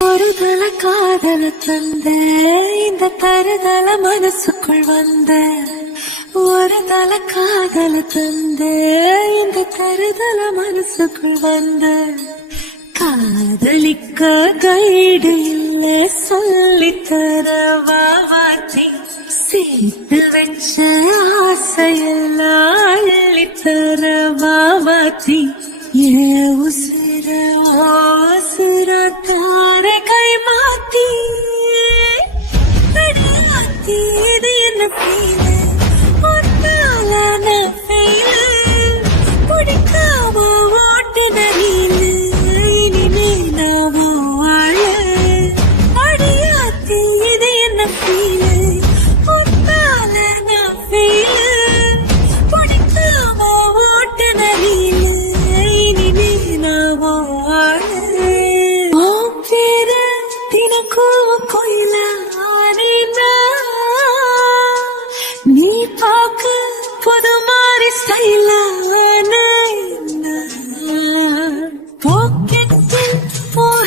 ஒரு தல காதல தந்த இந்த தருதல மனசுக்குள் வந்த ஒரு தல காதல தந்த இந்த தருதல மனசுக்குள் வந்த காதலிக்க கைடு இல்ல சொல்லித்தர வாவாத்தி சேர்த்து வச்ச ஆசையெல்லாம் அள்ளித்தர வாவாத்தி ஏ உசிர ஓசுர தார கை மாத்தி அடியாத்தி இது என்ன பீல ஒன்னால நான் ஃபெயில பிடிக்காம ஓட்டு நரியில இனிமே நான் வாழ அடியாத்தி இது என்ன பீல ஒன்னால நான் ஃபெயில பிடிக்காம ஓட்டு நரியில இனிமே நான் வாழ பேர தினக்கும் கோயில நீ பார்க்க புது மாதிரி ஸ்டைல பாக்கெட்டு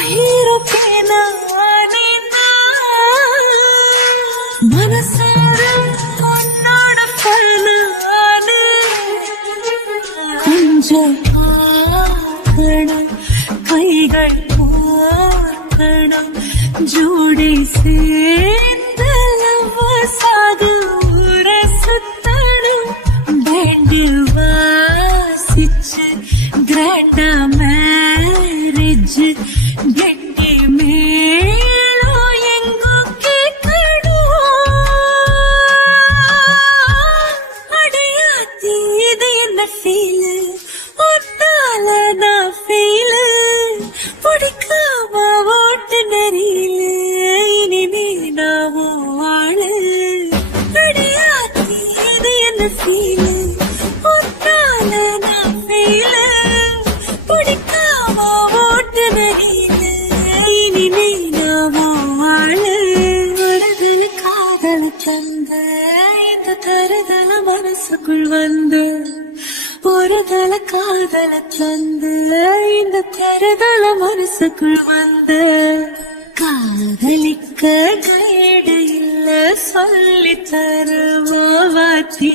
ஹீரோ பேன மனசார உன்னோட ஃபேன கொஞ்சம் பார்க்கணும் கைகள் பார்க்கணும் ஜோடி சேர்ந்தலவ சாது ஊர சுத்தணும் பேண்டு வாசிச்சு கிராண்டா மேரேஜ் கெட்டி மேளோ எங்கோ கேட்கணும் அடையாத்தி இது என்ன ஃபீல் ஒன்னால நான் ஃபீல் பிடிக்காம ஓட்டு நரியில இனிமே நான் வாழ அடையாத்தி இது என்ன ஃபீல் ஒன்னால நான் ஃபீல் பிடிக்காம ஓட்டு நரியில இனிமே நான் வாழ வருதல் காதல் தந்த இந்த தருதல மனசுக்குள் வந்து ஒரு தல காதல தந்து இந்த தருதல மனசுக்குள் வந்து காதலிக்க கைடு இல்ல சொல்லி தருவாத்தி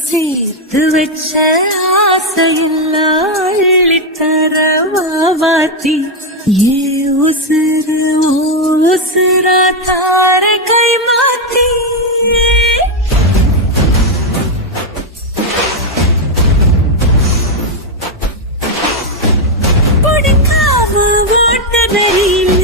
சேர்த்து வச்ச ஆசையில்ல அள்ளி தருவாத்தி ஏ உசுறு உசுர தார கை மாத்தி பிடிக்காம ஓட்டு நரியில